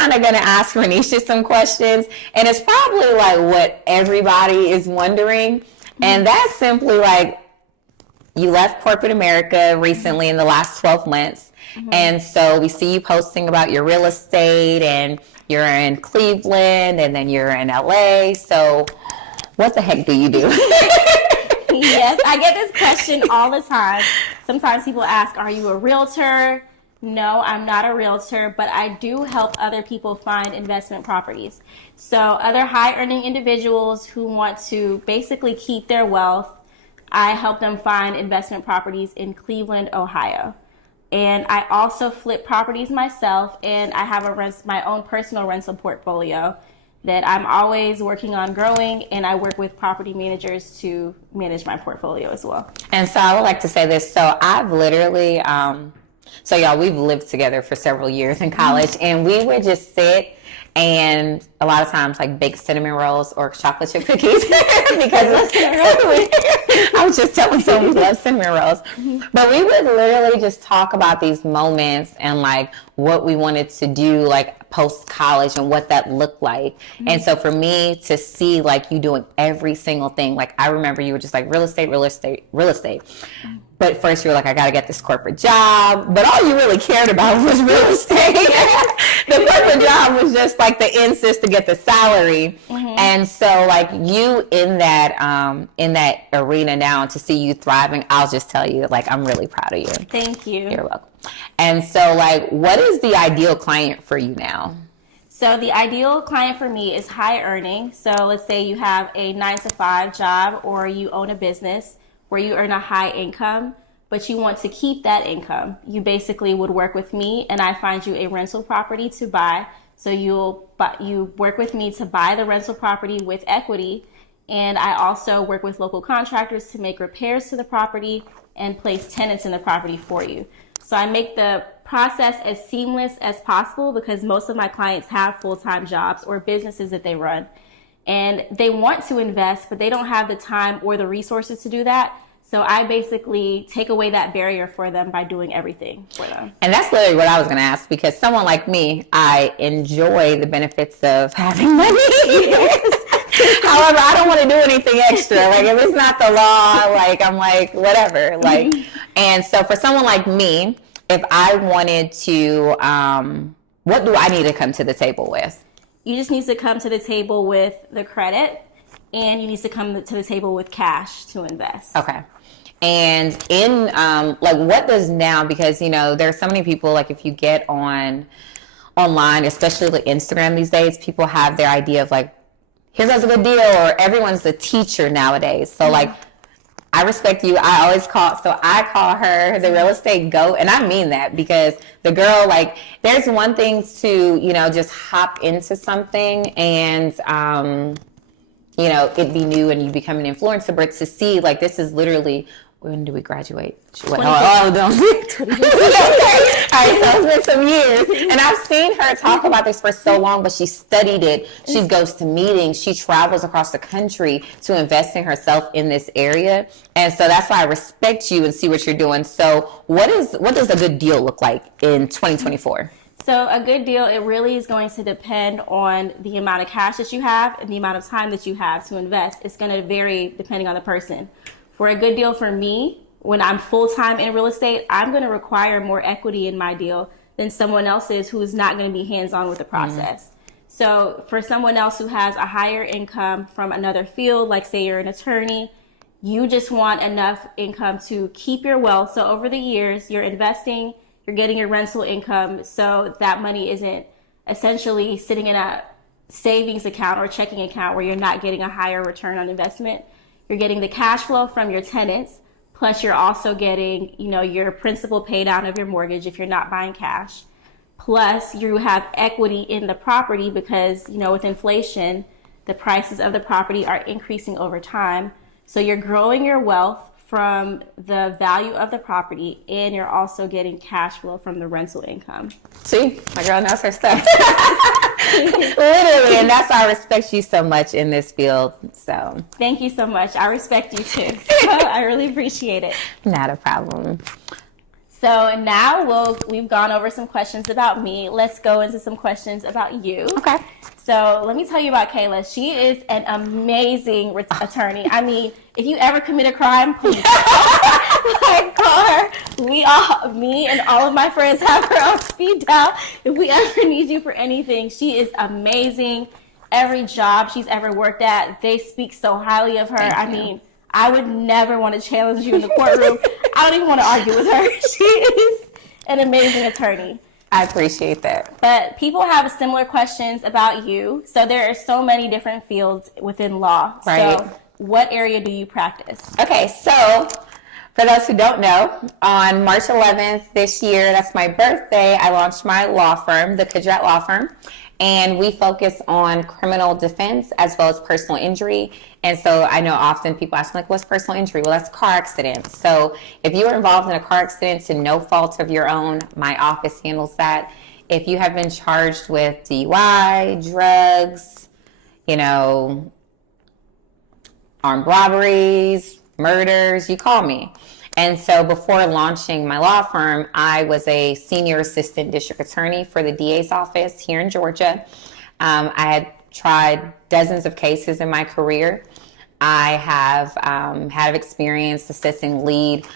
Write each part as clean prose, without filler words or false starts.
kind of going to ask Renisha some questions, and it's probably like what everybody is wondering, and that's simply like, you left corporate America recently in the last 12 months, and so we see you posting about your real estate, and you're in Cleveland, and then you're in LA, so what the heck do you do? Yes, I get this question all the time. Sometimes people ask, are you a realtor? No, I'm not a realtor, but I do help other people find investment properties. So other high-earning individuals who want to basically keep their wealth, I help them find investment properties in Cleveland, Ohio. And I also flip properties myself, and I have my own personal rental portfolio that I'm always working on growing, and I work with property managers to manage my portfolio as well. And so I would like to say this. So I've literally, so y'all, we've lived together for several years in college, and we would just sit and a lot of times like bake cinnamon rolls or chocolate chip cookies because I was just telling someone we love cinnamon rolls. But we would literally just talk about these moments and like what we wanted to do like post college and what that looked like. And so for me to see like you doing every single thing, like I remember you were just like real estate. But first you were like, I got to get this corporate job. But all you really cared about was real estate. The corporate job was just like the insist to get the salary. And so like you in that arena now, to see you thriving, I'll just tell you, like, I'm really proud of you. Thank you. You're welcome. And so like, what is the ideal client for you now? So the ideal client for me is high earning. So let's say you have a 9-to-5 job, or you own a business where you earn a high income, but you want to keep that income. You basically would work with me, and I find you a rental property to buy. So you work with me to buy the rental property with equity, and I also work with local contractors to make repairs to the property and place tenants in the property for you. So I make the process as seamless as possible, because most of my clients have full-time jobs or businesses that they run. And they want to invest, but they don't have the time or the resources to do that. So I basically take away that barrier for them by doing everything for them. And that's literally what I was going to ask, because someone like me, I enjoy the benefits of having money. However, I don't want to do anything extra. Like, if it's not the law, like, I'm like, whatever. Like, and so for someone like me, if I wanted to, what do I need to come to the table with? You just need to come to the table with the credit, and you need to come to the table with cash to invest. Okay. And in, like, what does now, because, you know, there are so many people, like, if you get online, especially like Instagram these days, people have their idea of like, here's a good deal, or everyone's the teacher nowadays. So like, I respect you. I call her the real estate GOAT. And I mean that, because the girl, like, there's one thing to, you know, just hop into something and, you know, it be new and you become an influencer, but to see, like, this is literally, when do we graduate? Don't. All right, so it's been some years. And I've seen her talk about this for so long, but she studied it. She goes to meetings. She travels across the country to invest in herself in this area. And so that's why I respect you and see what you're doing. So what does a good deal look like in 2024? So a good deal, it really is going to depend on the amount of cash that you have and the amount of time that you have to invest. It's going to vary depending on the person. For a good deal for me, when I'm full-time in real estate, I'm going to require more equity in my deal than someone else is who's not going to be hands-on with the process. So for someone else who has a higher income from another field, like say you're an attorney, you just want enough income to keep your wealth. So over the years, you're investing, you're getting your rental income, so that money isn't essentially sitting in a savings account or checking account where you're not getting a higher return on investment. You're getting the cash flow from your tenants, plus you're also getting, you know, your principal pay down of your mortgage if you're not buying cash. Plus you have equity in the property because, you know, with inflation, the prices of the property are increasing over time. So you're growing your wealth from the value of the property, and you're also getting cash flow from the rental income. See, my girl knows her stuff. Literally, and that's why I respect you so much in this field. So thank you so much. I respect you too. So I really appreciate it. Not a problem. So now we've gone over some questions about me. Let's go into some questions about you. Okay. So let me tell you about Kayla. She is an amazing attorney. I mean, if you ever commit a crime, please call her. Me and all of my friends have her on speed dial. If we ever need you for anything, she is amazing. Every job she's ever worked at, they speak so highly of her. I mean, I would never want to challenge you in the courtroom. I don't even want to argue with her. She is an amazing attorney. I appreciate that. But people have similar questions about you. So there are so many different fields within law. Right. So what area do you practice? Okay, so for those who don't know, on March 11th this year, that's my birthday, I launched my law firm, the Kudrat Law Firm. And we focus on criminal defense as well as personal injury. And so I know often people ask me, like, what's personal injury? Well, that's car accidents. So if you are involved in a car accident to no fault of your own, my office handles that. If you have been charged with DUI, drugs, armed robberies, murders, you call me. And so before launching my law firm, I was a senior assistant district attorney for the DA's office here in Georgia. I had tried dozens of cases in my career. I have had experience assisting lead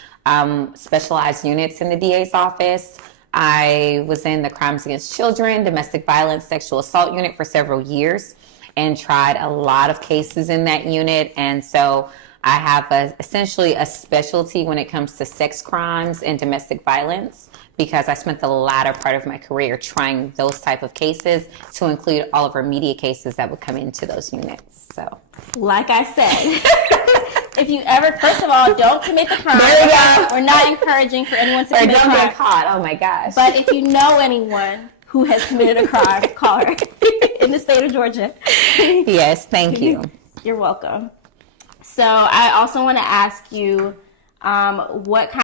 specialized units in the DA's office. I was in the crimes against children, domestic violence, sexual assault unit for several years and tried a lot of cases in that unit. And so I have essentially a specialty when it comes to sex crimes and domestic violence because I spent the latter part of my career trying those type of cases to include all of our media cases that would come into those units. So, like I said, if you ever, first of all, don't commit the crime. There we go. We're not encouraging for anyone to commit a don't crime. get caught. Oh my gosh. But if you know anyone who has committed a crime, call her in the state of Georgia. Yes, thank you. You're welcome. So I also want to ask you what kind